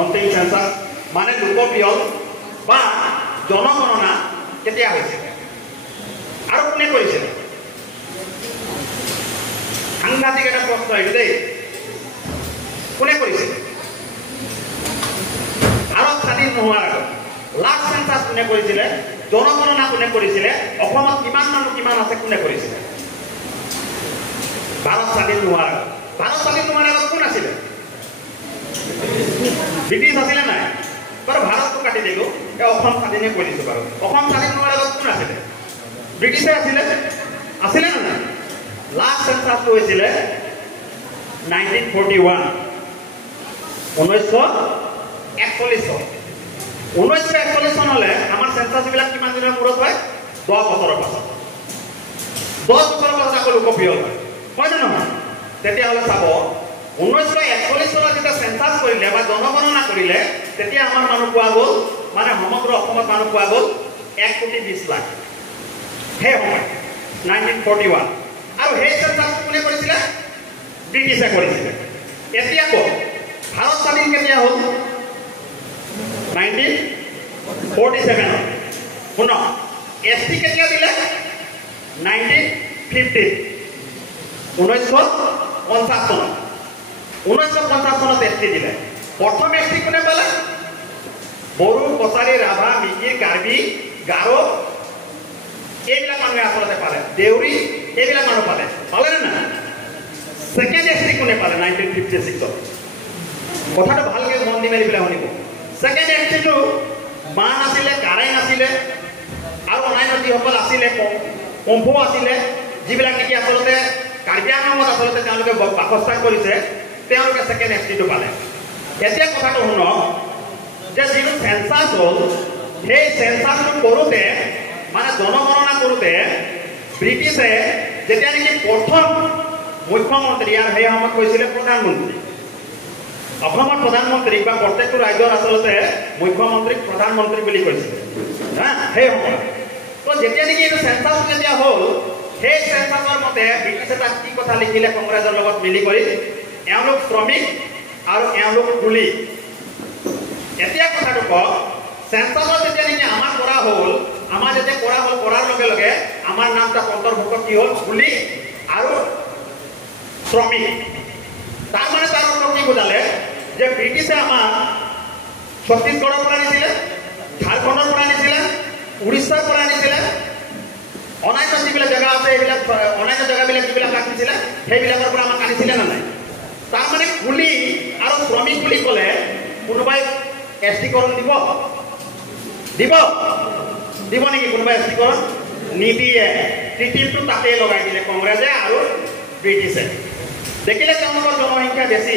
অন্তিম সেন্সাস মানে লোকপিয়ল বা জনগণনা কেতিয়া হৈছিল আৰু কোনে কৰিছিল সাংঘাতিক এটা প্ৰশ্ন এইটো দেই কোনে কৰিছিল ভাৰত স্বাধীন নোহোৱাৰ আগত লাষ্ট সেন্সাস কোনে কৰিছিলে জনগণনা কোনে কৰিছিলে অসমত কিমান মানুহ কিমান আছে কোনে কৰিছিলে ভাৰত স্বাধীন নোহোৱাৰ আগত ভাৰত স্বাধীন নোহোৱাৰ আগত কোন আছিলে ব্ৰিটিছ আছিলে নাই বাৰু ভাৰতটো কাটি দিলোঁ অসম স্বাধীনে কৈ দিছোঁ বাৰু অসম স্বাধীন নোহোৱাৰ আগত কোন আছিলে ব্ৰিটিছে আছিলে আছিলে নে নাই লাষ্ট সেন্সাসটো হৈছিলে 1941 1941 চনলৈ আমাৰ সেন্সাসবিলাক কিমান দিনৰ মূৰত হয় 10 বছৰৰ পাছত 10 বছৰৰ পাছত আকৌ লোকপিয়ল হয় নে নহয় তেতিয়াহ'লে চাব 1941 চনত যেতিয়া সেন্সাস কৰিলে বা জনগণনা কৰিলে তেতিয়া আমাৰ মানুহ পোৱা গ'ল মানে সমগ্ৰ অসমত মানুহ পোৱা গ'ল 1,20,00,000 সেই সময় 1941 আৰু সেই সেন্সাস কোনে কৰিছিলে ব্ৰিটিছে কৰিছিলে এতিয়া কওক ভাৰত স্বাধীন কেতিয়া হ'ল 1947 শুন এছটি কেতিয়া দিলে 1950 1950 চনত 1950 চনত এছটি দিলে প্ৰথম এছটি কোনে পালে বড়ো কছাৰী ৰাভা মিকিৰ কাৰ্বি গাৰো এইবিলাক মানুহে আচলতে পালে দেউৰী এইবিলাক মানুহ পালে নে না সেকেন্ড এছটি কোনে পালে 1956 কথাটো ভালকে মন দি মেলি পেলাই শুনিব সেকেন্ড এছটিটো মান আছিলে কাৰাই নাছিলে আৰু অন্যান্য যিসকল আছিলে কম্ফু আছিলে যিবিলাক নেকি আচলতে কাৰ্বি আংলঙত আচলতে তেওঁলোকে বাসস্থান কৰিছে তেওঁলোকে সেকেন্ড এছটিটো পালে এতিয়া কথাটো শুনক যে যিটো সেন্সাস হ'ল সেই সেন্সাসটো কৰোঁতে মানে জনগণনা কৰোঁতে ব্ৰিটিছে যেতিয়া নেকি প্ৰথম মুখ্যমন্ত্ৰী আৰু সেই সময়ত কৈছিলে প্ৰধানমন্ত্ৰী অসমৰ প্ৰধানমন্ত্ৰীক বা প্ৰত্যেকটো ৰাজ্যৰ আচলতে মুখ্যমন্ত্ৰীক প্ৰধানমন্ত্ৰী বুলি কৈছিলে সেই সময়ত তো যেতিয়া নেকি এইটো সেন্সাস যেতিয়া হ'ল সেই সেন্সাসৰ মতে ব্ৰিটিছে তাত কি কথা লিখিলে কংগ্ৰেছৰ লগত মিলি কৰি এওঁলোক শ্ৰমিক আৰু এওঁলোক কুলি এতিয়া কথাটো কওক সেন্সাসত যেতিয়া নেকি আমাৰ কৰা হ'ল আমাৰ যেতিয়া কৰা হ'ল কৰাৰ লগে লগে আমাৰ নাম তাত অন্তৰ্ভুক্ত কি হ'ল কুলি আৰু শ্ৰমিক তাৰ মানে তাৰ অৰ্থ কি বুজালে যে ব্ৰিটিছে আমাৰ ছত্তীশগড়ৰ পৰা আনিছিলে ঝাৰখণ্ডৰ পৰা আনিছিলে উৰিষ্যাৰ পৰা আনিছিলে অন্যান্য যিবিলাক জেগা আছে এইবিলাক অন্যান্য জেগাবিলাক যিবিলাক আনিছিলে সেইবিলাকৰ পৰা আমাক আনিছিলে নে নাই তাৰ মানে কুলি আৰু শ্ৰমিক বুলি ক'লে কোনোবাই এছটিকৰণ দিব দিব নেকি কোনোবাই এছটিকৰণ নিদিয়ে তৃতীয়টো তাতে লগাই দিলে কংগ্ৰেছে আৰু ব্ৰিটিছে দেখিলে তেওঁলোকৰ জনসংখ্যা বেছি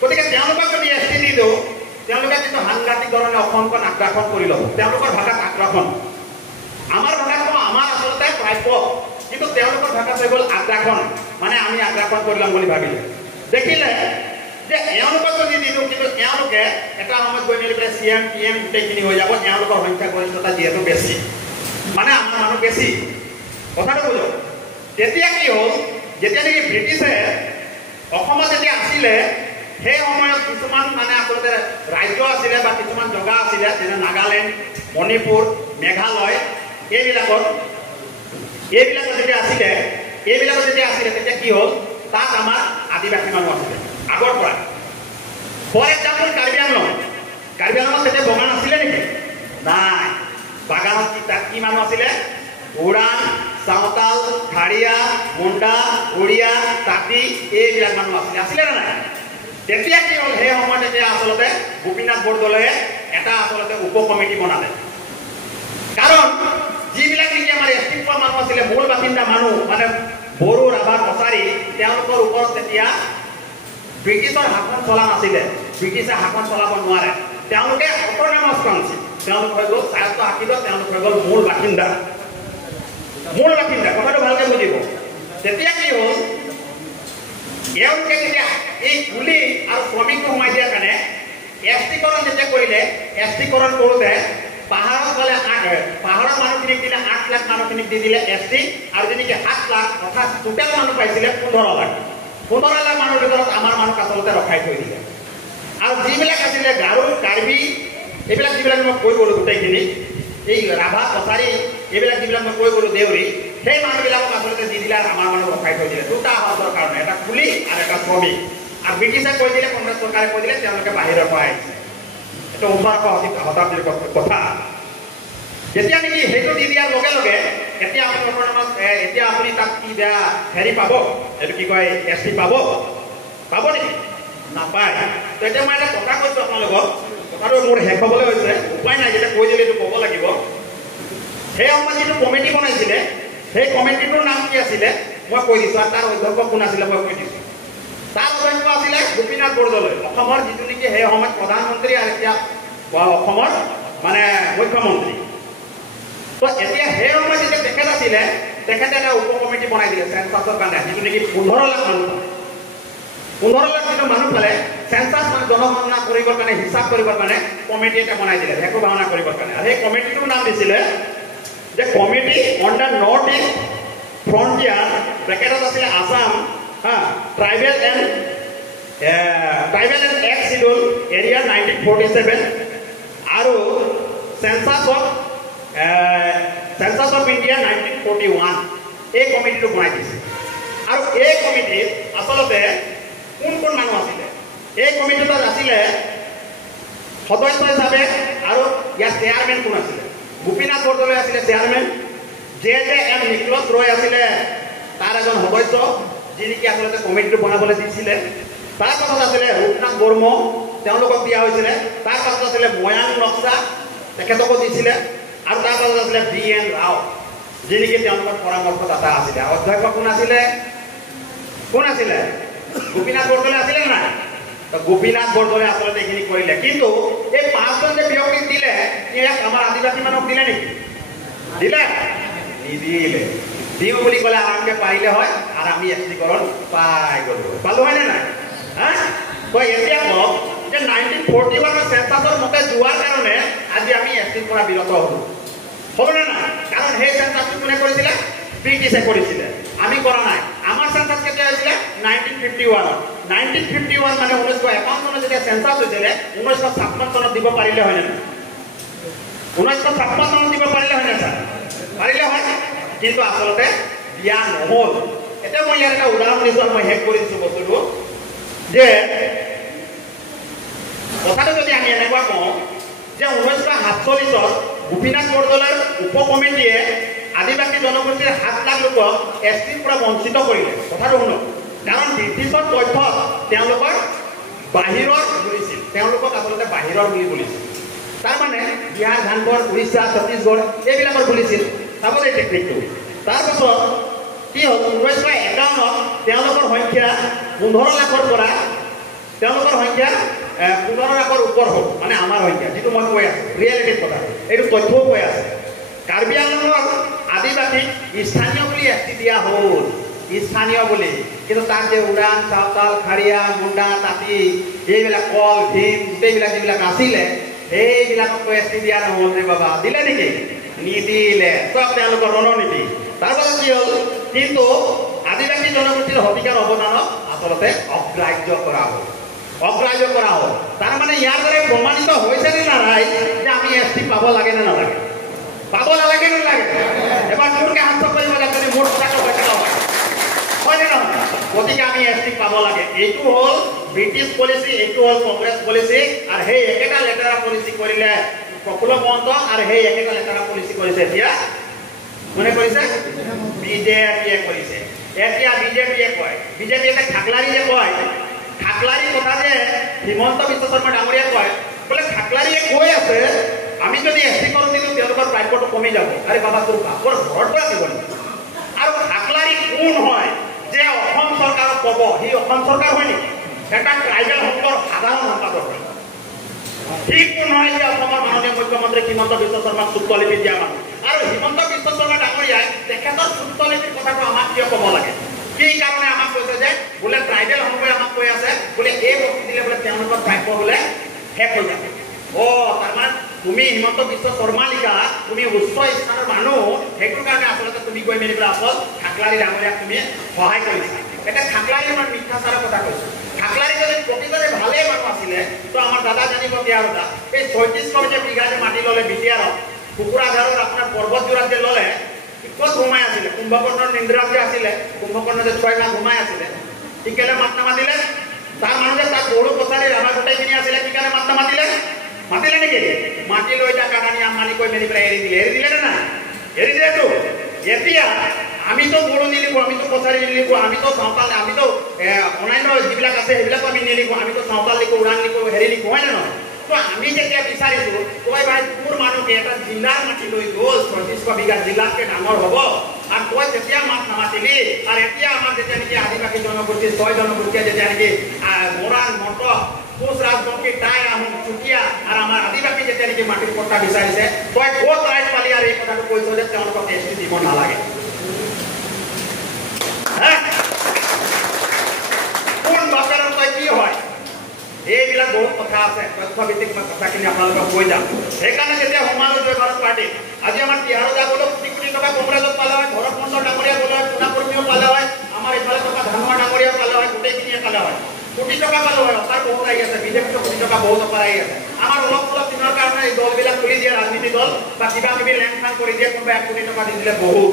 গতিকে তেওঁলোকক যদি এছটি দি দিওঁ তেওঁলোকে কিন্তু সাংঘাতিক ধৰণে অসমখন আগ্ৰাসন কৰি ল'ব তেওঁলোকৰ ভাষাত আগ্ৰাসন আমাৰ ভাষাত আমাৰ আচলতে প্ৰাপ্য কিন্তু তেওঁলোকৰ ভাষাত হৈ গ'ল আগ্ৰাসন মানে আমি আগ্ৰাসন কৰি ল'ম বুলি ভাবিলে দেখিলে যে এওঁলোকক যদি দি দিওঁ কিন্তু এওঁলোকে এটা সময়ত গৈ মেলি পেলাই CM PM গোটেইখিনি হৈ যাব এওঁলোকৰ সংখ্যা গৰিষ্ঠতা যিহেতু বেছি মানে আমাৰ মানুহ বেছি কথাটো বুজক তেতিয়া কি হ'ল যেতিয়া নেকি ব্ৰিটিছে অসমত যেতিয়া আছিলে সেই সময়ত কিছুমান মানে আচলতে ৰাজ্য আছিলে বা কিছুমান জগা আছিলে যেনে নাগালেণ্ড মণিপুৰ মেঘালয় এইবিলাকত যেতিয়া আছিলে তেতিয়া কি হ'ল তাত আমাৰ আদিবাসী মানুহ আছিলে আগৰ পৰা ফৰ এক্সাম্পল কাৰ্বি আংলঙত তেতিয়া বগা নাছিলে নেকি নাই বাগানত তাত কি মানুহ আছিলে ওৰাং চাওতাল খাৰিয়া মুণ্ডা উৰিয়া তাঁতী এইবিলাক মানুহ আছিলে নে নাই তেতিয়া কি হ'ল সেই সময়ত তেতিয়া আচলতে গোপীনাথ বৰদলৈয়ে এটা আচলতে উপ কমিটি বনালে কাৰণ যিবিলাক নেকি আমাৰ এছটি পোৱা মানুহ আছিলে মূল বাসিন্দা মানুহ মানে বড়ো ৰাভা কছাৰী তেওঁলোকৰ ওপৰত তেতিয়া ব্ৰিটিছৰ শাসন চলা নাছিলে ব্ৰিটিছে শাসন চলাব নোৱাৰে তেওঁলোকে অট'নমাছ কাউন্সিল তেওঁলোক হৈ গ'ল স্বায়ত্ত শাসিত তেওঁলোক হৈ গ'ল মূল বাসিন্দা কথাটো ভালকে বুজিব তেতিয়া কি হ'ল এওঁলোকে যেতিয়া এই কুলি আৰু শ্ৰমিকটো সোমাই দিয়াৰ কাৰণে এছটিকৰণ যেতিয়া কৰিলে এছটিকৰণ কৰোঁতে পাহাৰৰ মানুহখিনিক দিলে 8 লাখ মানুহখিনিক দি দিলে এছটি আৰু যেনেকৈ 7 লাখ অৰ্থাৎ টোটেল মানুহ পাইছিলে 15 লাখ মানুহৰ ভিতৰত আমাৰ মানুহ আচলতে ৰখাই থৈ দিলে আৰু যিবিলাক আছিলে গাৰো কাৰ্বি এইবিলাক যিবিলাক মই কৈ গ'লোঁ গোটেইখিনি এই ৰাভা কছাৰী এইবিলাক যিবিলাক মই কৈ গ'লোঁ দেউৰী সেই মানুহবিলাকক আচলতে দি দিলে আমাৰ মানুহ ৰখাই থৈ দিলে দুটা শব্দৰ কাৰণে এটা কুলি আৰু এটা শ্ৰমিক আৰু ব্ৰিটিছে কৈ দিলে কংগ্ৰেছ চৰকাৰে কৈ দিলে তেওঁলোকে বাহিৰৰ পৰা আহিছে এইটো 19 শতাব্দীৰ কথা যেতিয়া নেকি সেইটো দি দিয়াৰ লগে লগে এতিয়া আপুনি তাত কি বেয়া হেৰি পাব এইটো কি কয় এছ টি পাব নেকি নাপায় তো এতিয়া মই এটা কথা কৈছোঁ আপোনালোকক কথাটো মোৰ শেষ হ'বলৈ হৈছে উপায় নাই যেতিয়া কৈ দিলে এইটো ক'ব লাগিব সেই সময়ত যিটো কমিটি বনাইছিলে সেই কমিটিটোৰ নাম কি আছিলে মই কৈ দিছোঁ আৰু তাৰ অধ্যক্ষ কোন আছিলে মই কৈ দিছোঁ তাৰ অধ্যক্ষ আছিলে গোপীনাথ বৰদলৈ অসমৰ যিটো নেকি সেই সময়ত প্ৰধানমন্ত্ৰী আৰু এতিয়া অসমৰ মানে মুখ্যমন্ত্ৰী তো এতিয়া সেই সময়ত যেতিয়া তেখেত আছিলে তেখেতে এটা উপ কমিটি বনাই দিলে চেঞ্চাছৰ কাৰণে যিটো নেকি 15 লাখ মানুহ 15 লাখ যিটো মানুহ পালে চেঞ্চাছ মানে জনগণনা কৰিবৰ কাৰণে হিচাপ কৰিবৰ কাৰণে কমিটি এটা বনাই দিলে ভেকু ভাওনা কৰিবৰ কাৰণে আৰু সেই কমিটিটোৰ নাম দিছিলে যে committee on the north east frontier ব্ৰেকেটত আছিলে Assam tribal and act schedule area 1947 আৰু চেঞ্চাছ অফ ইণ্ডিয়া 1941 এই কমিটিটো বনাই দিছে আৰু এই কমিটিত আচলতে কোন মানুহ আছিলে এই কমিটিটোত আছিলে সদস্য হিচাপে আৰু ইয়াৰ চেয়াৰমেন কোন আছিলে গোপীনাথ বৰদলৈ আছিলে চেয়াৰমেন JJM নিকলছ ৰয় আছিলে তাৰ এজন সদস্য যি নেকি আচলতে কমিটিটো বনাবলৈ দিছিলে তাৰ পাছত আছিলে ৰূপনাথ বৰ্ম তেওঁলোকক দিয়া হৈছিলে তাৰ পাছত আছিলে ময়াং নক্সা তেখেতকো দিছিলে আৰু তাৰ পাছত আছিলে BN ৰাও যি নেকি তেওঁলোকৰ পৰামৰ্শদাতা আছিলে অধ্যক্ষ কোন আছিলে গোপীনাথ বৰদলৈ আছিলে নাই তো গোপীনাথ বৰদলৈ আচলতে এইখিনি কৰিলে কিন্তু এই 5জন যে ব্যক্তিক দিলে ইয়াক আমাৰ আদিবাসী মানুহক দিলে নেকি দিলে নিদিলে দিওঁ বুলি ক'লে আৰামকৈ পাৰিলে হয় আৰু আমি এছটিকৰণ পাই গ'লোঁ পালোঁ হয়নে নাই তো এতিয়া কওক যে 1941 চেঞ্চাছৰ মতে যোৱাৰ কাৰণে আজি আমি এছটিৰ পৰা বিৰত হ'লোঁ হ'বনে নাই কাৰণ সেই চেঞ্চাছটো কোনে কৰিছিলে ব্ৰিটিছে কৰিছিলে আমি কৰা নাই আমাৰ চেঞ্চাছ কেতিয়া হৈছিলে 1951 মানে 1951 চনত যেতিয়া চেঞ্চাছ হৈছিলে 1956 চনত দিব পাৰিলে হয়নে নাই 1956 চনত দিব পাৰিলে হয়নে ছাৰ পাৰিলে হয় কিন্তু আচলতে দিয়া নহ'ল এতিয়া মই ইয়াৰ এটা উদাহৰণ দিছোঁ মই শেষ কৰি দিছোঁ বস্তুটো যে কথাটো যদি আমি এনেকুৱা কওঁ যে 1947 গোপীনাথ বৰদলৈৰ উপ কমিটিয়ে আদিবাসী জনগোষ্ঠীৰ 7 লাখ লোকক এছটিৰ পৰা বঞ্চিত কৰিলে কথাটো শুনক কাৰণ ব্ৰিটিছৰ তথ্যত তেওঁলোকৰ বাহিৰৰ বুলিছিল তেওঁলোকক আচলতে বাহিৰৰ বুলি বুলিছিল তাৰমানে বিহাৰ ঝাৰখণ্ড উৰিষ্যা ছত্তীশগড় এইবিলাকৰ বুলিছিল চাব এই টেকনিকটো তাৰপাছত কি হ'ল 1951 তেওঁলোকৰ সংখ্যা 15 লাখৰ পৰা তেওঁলোকৰ সংখ্যা 15 লাখৰ ওপৰ হ'ল মানে আমাৰ সংখ্যা যিটো মই কৈ আছোঁ ৰিয়েলিটিৰ কথা এইটো তথ্যও কৈ আছে কাৰ্বি আংলঙৰ আদিবাসীক স্থানীয় বুলি এছটি দিয়া হ'ল স্থানীয় বুলি কিন্তু তাত যে উৰাণ চাওতাল খাৰিয়া মুণ্ডা তাঁতী এইবিলাক কল ভীম গোটেইবিলাক যিবিলাক আছিলে সেইবিলাকক এছটি দিয়া নহ'ল নে বাবা দিলে নেকি নিদিলে চব তেওঁলোকৰ ৰণনীতি তাৰপাছত কি হ'ল কিন্তু আদিবাসী জনগোষ্ঠীৰ অধিকাৰ অৱদানক আচলতে অগ্ৰাহ্য কৰা হ'ল তাৰমানে ইয়াৰ দ্বাৰা প্ৰমাণিত হৈছে নে নাই যে আমি এছটি পাব লাগে নে নালাগে পাব নালাগে নে নালাগে এবাৰ মোৰকে হাত কৰিব যাতে মোৰ কথাটো কৈছে হয় নে নহয় গতিকে আমি এছটি পাব লাগে এইটো হ'ল ব্ৰিটিছ পলিচি এইটো হ'ল কংগ্ৰেছ পলিচি আৰু সেই একেটা লেটাৰা পলিচি কৰিলে প্ৰফুল্ল মহন্ত আৰু সেই একেটা লেটাৰা পলিচি কৰিছে এতিয়া কোনে কৰিছে বিজেপিয়ে কৰিছে এতিয়া বিজেপিয়ে কয় বিজেপি এটা খাকলাৰী যে কয় খাকলাৰী কথা যে হিমন্ত বিশ্ব শৰ্মা ডাঙৰীয়াই কয় বোলে খাকলাৰীয়ে কৈ আছে আমি যদি এছটিকৰণ দিলোঁ তেওঁলোকৰ প্ৰাপ্যটো কমি যাব আৰে বাবা তোৰ বাপৰ ঘৰত পৰা দিব নেকি আৰু খাকলাৰী কোন হয় যে অসম চৰকাৰক ক'ব সি অসম চৰকাৰ হয় নেকি এটা ট্ৰাইবেল সংঘৰ সাধাৰণ সম্পাদক হয় ঠিক নহয় যে অসমৰ মাননীয় মুখ্যমন্ত্ৰী হিমন্ত বিশ্ব শৰ্মাক চুক্তলিপি দিয়া মানুহ আৰু হিমন্ত বিশ্ব শৰ্মা ডাঙৰীয়াই তেখেতৰ চুক্তলিপিৰ কথাটো আমাক কিয় ক'ব লাগে কি কাৰণে আমাক কৈছে যে বোলে ট্ৰাইবেল সংঘই আমাক কৈ আছে বোলে এই বস্তু দিলে বোলে তেওঁলোকৰ প্ৰাপ্য বোলে শেষ হৈ যাব তাৰমানে তুমি হিমন্ত বিশ্ব শৰ্মা লিখা তুমি উচ্চ স্থানৰ মানুহ সেইটোৰ কাৰণে আচলতে তুমি গৈ মেলি পেলাই অকল খাকলাৰী ডাঙৰীয়াক তুমি সহায় কৰিছা এতিয়া খাকলাৰী আমাৰ মিথ্যাচাৰৰ কথা কৈছোঁ খাকলাৰী যদি প্ৰকৃততে ভালেই মানুহ আছিলে তো আমাৰ দাদা জানিব তিয়াৰদা এই 36 যে বিঘা যে মাটি ল'লে বিটিয়াৰত কুকুৰাঝাৰত আপোনাৰ পৰ্বতজোৰাত যে ল'লে ক'ত ঘুমাই আছিলে কুম্ভকৰ্ণৰ নিন্দ্ৰাত যে আছিলে কুম্ভকৰ্ণ যে 6 মাহ ঘুমাই আছিলে কি কেলে মাত নামাতিলে তাৰ মানুহ যে তাত বড়ো কছাৰী ৰাভা গোটেইখিনি আছিলে কি কাৰণে মাত নামাতিলে মাতিলে নেকি মাটি লৈ যা কাটানি আম্মানি কৈ মেলি পেলাই এৰি দিলে নে নাই এৰি দিলেতো এতিয়া আমিতো বড়ো নিলিখো আমিতো কছাৰী নিলিখো আমিতো সাঁওতাল আমিতো অন্যান্য যিবিলাক আছে সেইবিলাকো আমি নিলিখো আমিতো সাঁওতাল লিখো ওৰাং লিখো হেৰি লিখো হয় নে নহয় তো আমি যেতিয়া বিচাৰিছো তই ভাই তোৰ মানুহকে এটা জিলাৰ মাটি লৈ গ'ল 36 বিঘা জিলাতকে ডাঙৰ হ'ব আৰু তই তেতিয়া মাত নামাতিলি আৰু এতিয়া আমাৰ যেতিয়া নেকি আদিবাসী জনগোষ্ঠী 6 জনগোষ্ঠীয়ে যেতিয়া নেকি মৰাণ মন্ত কোচ ৰাজবংশী টাই আহোম চুতীয়া আৰু আমাৰ আদিবাসী যেতিয়া নেকি মাটিৰ পট্টা বিচাৰিছে তই ক'ত ৰাইট পালি আৰু এই কথাটো কৈছ যে তেওঁলোকক এছ টি দিব নালাগে কোন বাপেৰৰ তই কি হয় এইবিলাক বহুত কথা আছে তথ্যভিত্তিক কথাখিনি আপোনালোকক কৈ যাম সেইকাৰণে যেতিয়া সোমালো জয় ভাৰত পাৰ্টি আজি আমাৰ তিহাৰদা গ'লেও কোটি কোটি টকা কংগ্ৰেছত পালে হয় ভৰত মন্ত্ৰ ডাঙৰীয়া গ'লে হয় পুনাকৰ্মীও পালে হয় আমাৰ ইফালে থকা ধানোৱা ডাঙৰীয়া পালে হয় গোটেইখিনিয়ে পালে হয় কোটি টকা পালে হয় অফাৰ বহুত আহি আছে বিজেপিতো কোটি টকা বহুত অফাৰ আহি আছে আমাৰ অলপ অলপ দিনৰ কাৰণে এই দলবিলাক খুলি দিয়ে ৰাজনীতি দল বা কিবা কিবি লেন ফান কৰি দিয়ে কোনোবা 1 কোটি টকা দি দিলে বহুত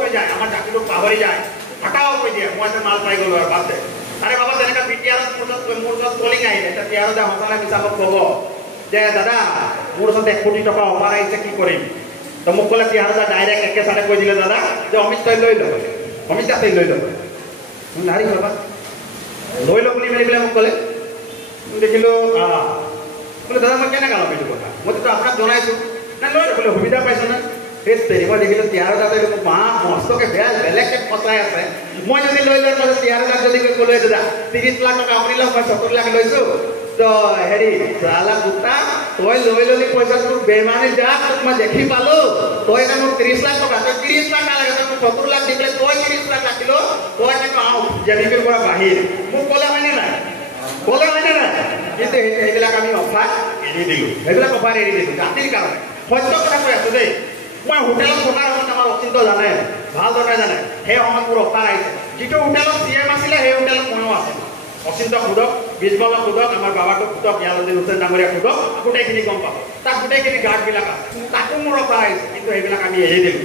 হৈ যায় আমাৰ জাতিটোক পাহৰি যায় হঠাও কৈ দিয়ে মই যে মাল পাই গ'লো আৰু বাদ দে আৰে বাবা তেনেকা বিটিআৰত মোৰ ওচৰত কলিং আহিলে এটা তিহাৰদা সঁচালে মিছাবক ক'ব যে দাদা মোৰ ওচৰত 1 কোটি টকা অফাৰ আহিছে কি কৰিম তো মোক ক'লে তিহাৰদা ডাইৰেক্ট একে চালে কৈ দিলে দাদা যে অমিত তই লৈ ল অমিত তই লৈ ল নাৰী বাবা লৈ ল বুলি মেলি মোক ক'লে দেখিলো বোলে দাদা মই কেনেকৈ ল'ম এইটো কথা মইতো আপোনাক জনাইছোঁ নাই লৈ বোলে সুবিধা পাইছোঁ না সেই মই দেখিলোঁ তিহাৰদাতে মোক মস্তকে বেয়া বেলেগকৈ ফচাই আছে মই যদি লৈ লোৱাৰ পাছত তিহাৰদাক যদি ক'লৈ দাদা 30 লাখ টকা আপুনি লওক মই 70 লাখ লৈছোঁ তো হেৰি চালা গোটা তই লৈ ল'লি পইচা তোৰ বেমানী যা তোক মই দেখি পালোঁ তই এতিয়া মোক 30 লাখ টকা তই 30 লাখ নালাগে তই মোক 70 লাখ দি পেলাই তই 30 লাখ ৰাখিলোঁ তই কিন্তু জেডিপিৰ পৰা বাহিৰ মোক ক'লে হয়নে নাই কিন্তু সেইবিলাক আমি অফাৰ এৰি দিলোঁ জাতিৰ কাৰণে সত্য কথা কৈ আছোঁ দেই মই হোটেলত থকাৰ সময়ত আমাৰ অচিন্ত জানে ভালদৰে জানে সেই সময়ত মোৰ অফাৰ আহিছে যিটো হোটেলত CM আছিলে সেই হোটেলত ময়ো আছে অচিন্ত সোধক বীজবলক সোধক আমাৰ বাবাটোক সোধক ইয়ালুদ্দিন হুছেইন ডাঙৰীয়াক সোধক গোটেইখিনি গম পাব তাত গোটেইখিনি গাৰ্ডবিলাক আছে তাকো মোৰ অফাৰ আহিছে কিন্তু সেইবিলাক আমি এৰি দিলোঁ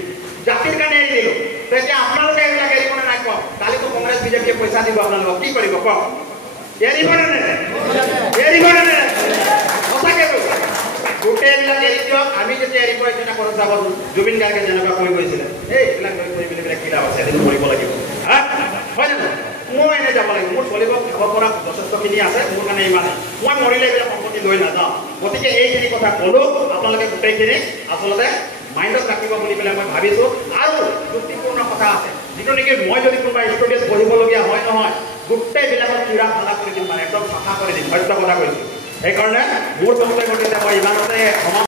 জাতিৰ কাৰণে এৰি দিলোঁ তেতিয়া আপোনালোকে এইবিলাক এৰিবনে নাই কওক কালিতো কংগ্ৰেছ বিজেপিয়ে পইচা দিব আপোনালোকক কি কৰিব কওক এৰিবনে সঁচাকৈ গোটেইবিলাক এৰি দিয়ক আমি যেতিয়া এৰিব এইটো ঘৰত যাব জুবিন গাৰ্গে যেনেকুৱা কৈ গৈছিলে এইবিলাক লৈ কৰি পেলাই কি লাভ আছে এদিন মৰিব লাগিব হয় নে নহয় মই এনে যাব লাগিব মোৰ চলিব খাব পৰা যথেষ্টখিনি আছে মোৰ কাৰণে ইমানেই মই মৰিলে এইবিলাক সম্পত্তি লৈ নাযাওঁ গতিকে এইখিনি কথা ক'লোঁ আপোনালোকে গোটেইখিনি আচলতে মাইণ্ডত ৰাখিব বুলি পেলাই মই ভাবিছোঁ আৰু যুক্তিপূৰ্ণ কথা আছে যিটো নেকি মই যদি কোনোবা ষ্টুডেণ্ট পঢ়িবলগীয়া হয় নহয় গোটেইবিলাকক চিৰা ভালা কৰি দিম মানে একদম চাফা কৰি দিম সত্য কথা কৈছোঁ সেইকাৰণে মোৰ চকুতে গতিকে মই ইমানতে